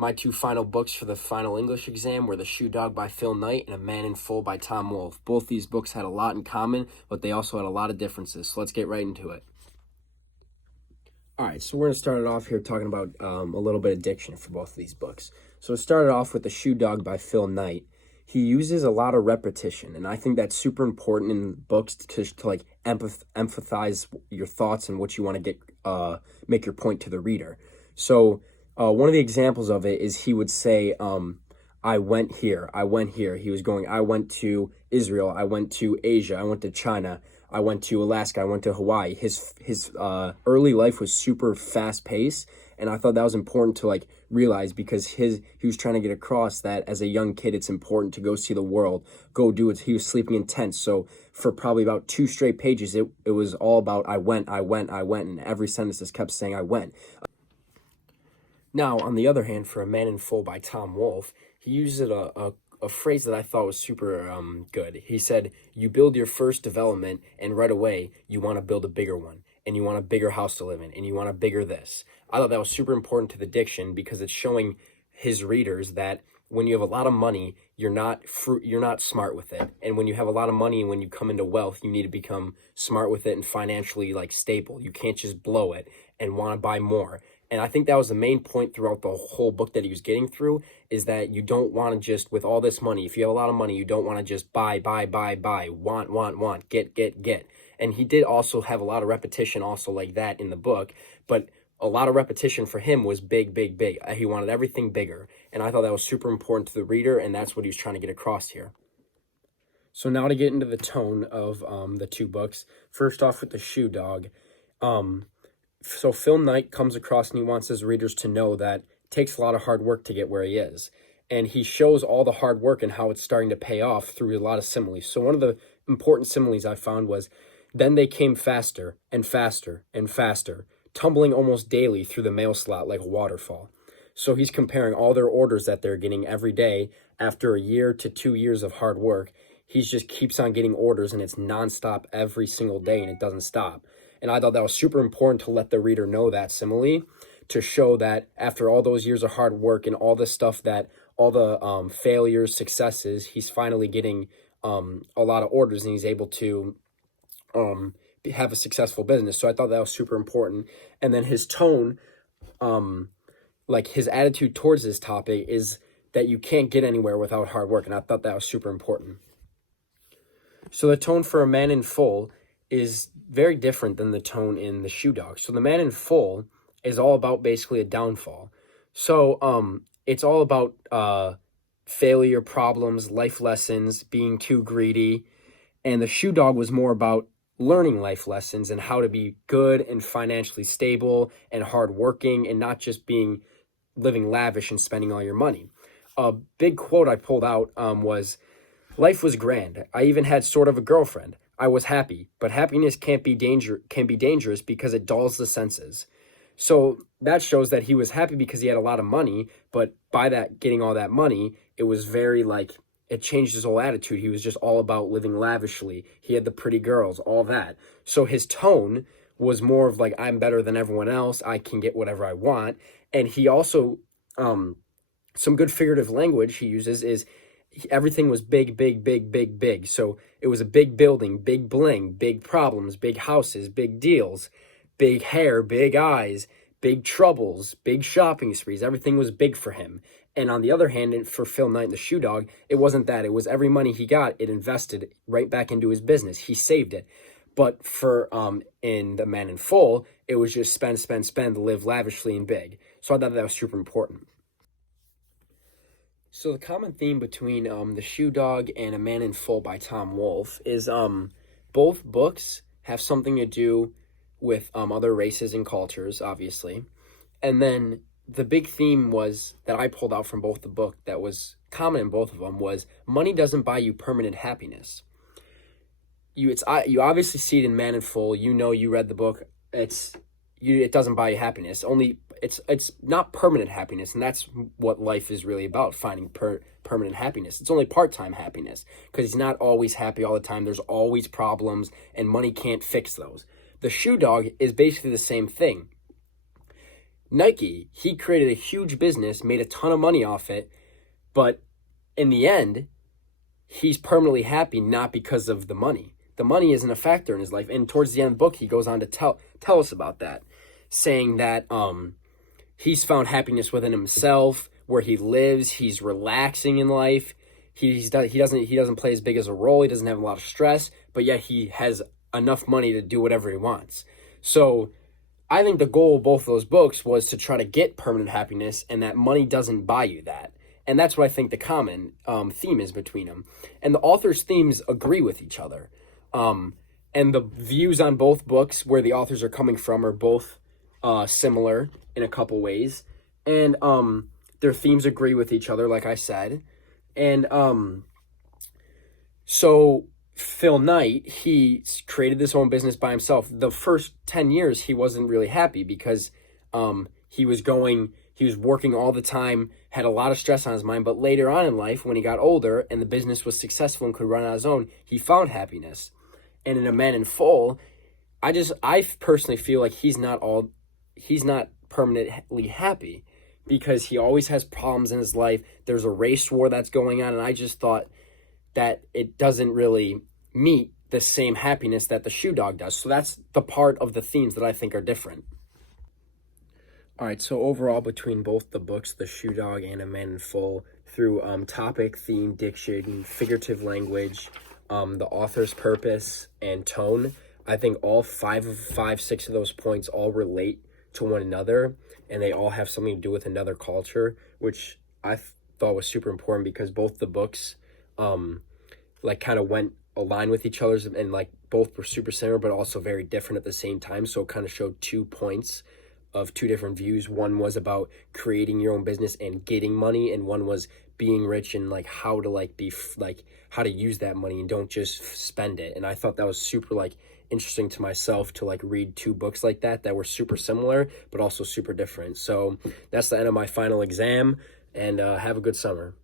My two final books for the final English exam were The Shoe Dog by Phil Knight and A Man in Full by Tom Wolfe. Both these books had a lot in common, but they also had a lot of differences. So let's get right into it. All right, so we're going to start it off here talking about a little bit of diction for both of these books. So it started off with The Shoe Dog by Phil Knight. He uses a lot of repetition, and I think that's super important in books to like empathize your thoughts and what you want to get make your point to the reader. So one of the examples of it is he would say, I went here. He was going, I went to Israel. I went to Asia. I went to China. I went to Alaska. I went to Hawaii. His early life was super fast paced, and I thought that was important to like realize because he was trying to get across that as a young kid, it's important to go see the world, go do it. He was sleeping in tents, so for probably about 2 straight pages, it was all about I went, and every sentence just kept saying I went. Now, on the other hand, for A Man in Full by Tom Wolfe, he uses a phrase that I thought was super good. He said, you build your first development, and right away, you want to build a bigger one, and you want a bigger house to live in, and you want a bigger this. I thought that was super important to the diction because it's showing his readers that when you have a lot of money, you're not smart with it. And when you have a lot of money and when you come into wealth, you need to become smart with it and financially like stable. You can't just blow it and want to buy more. And I think that was the main point throughout the whole book that he was getting through is that you don't want to just, with all this money, if you have a lot of money, you don't want to just buy, want, get. And he did also have a lot of repetition also like that in the book, but a lot of repetition for him was big. He wanted everything bigger. And I thought that was super important to the reader, and that's what he was trying to get across here. So now to get into the tone of the two books, first off with The Shoe Dog. So Phil Knight comes across and he wants his readers to know that it takes a lot of hard work to get where he is. And he shows all the hard work and how it's starting to pay off through a lot of similes. So one of the important similes I found was, then they came faster and faster and faster, tumbling almost daily through the mail slot like a waterfall. So he's comparing all their orders that they're getting every day after a year to 2 years of hard work. He just keeps on getting orders and it's nonstop every single day and it doesn't stop. And I thought that was super important to let the reader know that simile, to show that after all those years of hard work and all the stuff that, all the failures, successes, he's finally getting a lot of orders and he's able to have a successful business. So I thought that was super important. And then his tone, like his attitude towards this topic is that you can't get anywhere without hard work. And I thought that was super important. So the tone for A Man in Full is very different than the tone in The Shoe Dog. So The Man in Full is all about basically a downfall. So it's all about failure, problems, life lessons, being too greedy. And The Shoe Dog was more about learning life lessons and how to be good and financially stable and hardworking and not just living lavish and spending all your money. A big quote I pulled out was, life was grand. I even had sort of a girlfriend. I was happy, but happiness can be dangerous because it dulls the senses. So that shows that he was happy because he had a lot of money, but by that getting all that money, it was very like, it changed his whole attitude. He was just all about living lavishly. He had the pretty girls, all that. So his tone was more of like, I'm better than everyone else. I can get whatever I want. And he also, some good figurative language he uses is, everything was big. So it was a big building, big bling, big problems, big houses, big deals, big hair, big eyes, big troubles, big shopping sprees. Everything was big for him. And on the other hand, for Phil Knight and The Shoe Dog, it wasn't that. It was every money he got, it invested right back into his business. He saved it. But for in The Man in Full, it was just spend, live lavishly and big. So I thought that was super important. So the common theme between The Shoe Dog and A Man in Full by Tom Wolfe is both books have something to do with other races and cultures, obviously. And then the big theme was that I pulled out from both the book that was common in both of them was money doesn't buy you permanent happiness. You obviously see it in Man in Full. You know, you read the book. It doesn't buy you happiness. It's not permanent happiness, and that's what life is really about, finding permanent happiness. It's only part-time happiness because he's not always happy all the time. There's always problems, and money can't fix those. The Shoe Dog is basically the same thing. Nike, he created a huge business, made a ton of money off it, but in the end, he's permanently happy not because of the money. The money isn't a factor in his life. And towards the end of the book, he goes on to tell us about that, saying that he's found happiness within himself, where he lives. He's relaxing in life. He doesn't play as big as a role. He doesn't have a lot of stress, but yet he has enough money to do whatever he wants. So I think the goal of both of those books was to try to get permanent happiness, and that money doesn't buy you that. And that's what I think the common theme is between them. And the authors' themes agree with each other. And the views on both books, where the authors are coming from, are both similar in a couple ways. And their themes agree with each other, like I said. And so Phil Knight, he created this own business by himself. The first 10 years, he wasn't really happy because he was working all the time, had a lot of stress on his mind. But later on in life, when he got older and the business was successful and could run on his own, he found happiness. And in A Man in Full, I personally feel like he's not permanently happy, because he always has problems in his life. There's a race war that's going on, and I just thought that it doesn't really meet the same happiness that the Shoe Dog does. So that's the part of the themes that I think are different. All right, so overall, between both the books, The Shoe Dog and A Man in Full, through topic, theme, diction, figurative language, the author's purpose, and tone, I think all 6 of those points all relate to one another, and they all have something to do with another culture, which I thought was super important, because both the books kind of went aligned with each other's, and like both were super similar but also very different at the same time. So it kind of showed 2 points of 2 different views. One was about creating your own business and getting money, and one was being rich and like how to how to use that money and don't just spend it. And I thought that was super interesting to myself to read 2 books like that were super similar but also super different. So that's the end of my final exam, and have a good summer.